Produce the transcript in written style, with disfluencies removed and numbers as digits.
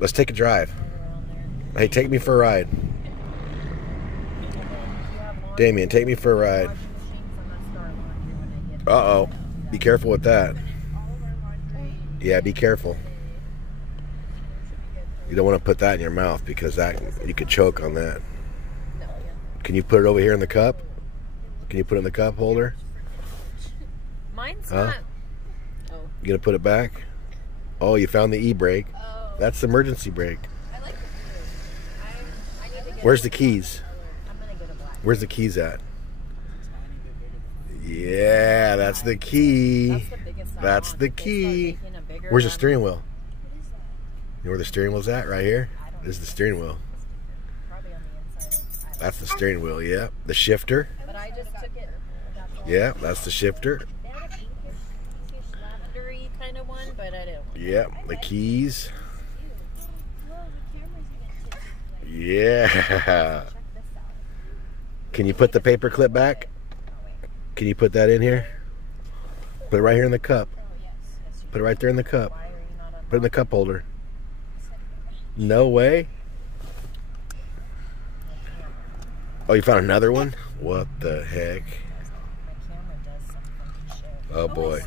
Let's take a drive. Hey, take me for a ride. Damien, take me for a ride. Uh-oh. Be careful with that. Yeah, be careful. You don't want to put that in your mouth because that you could choke on that. Can you put it over here in the cup? Can you put it in the cup holder? Mine's not. Oh. You gonna put it back? Oh, you found the e-brake. Oh. That's the emergency brake. I like the blue. I need to get Where's the keys? I'm gonna go to black. Where's the keys at? Yeah, that's the key. That's the key. Where's the steering wheel? You know where the steering wheel's at? Right here? This is the steering wheel. That's the steering wheel, yeah. The shifter. But I just took it. Yeah, that's the shifter. Lavendery kind of one, but I didn't. Yeah, the keys. Yeah. Can you put the paper clip back? Can you put that in here? Put it right here in the cup. Put it right there in the cup. Put it in the cup holder. No way. Oh, you found another one? What the heck? Oh boy.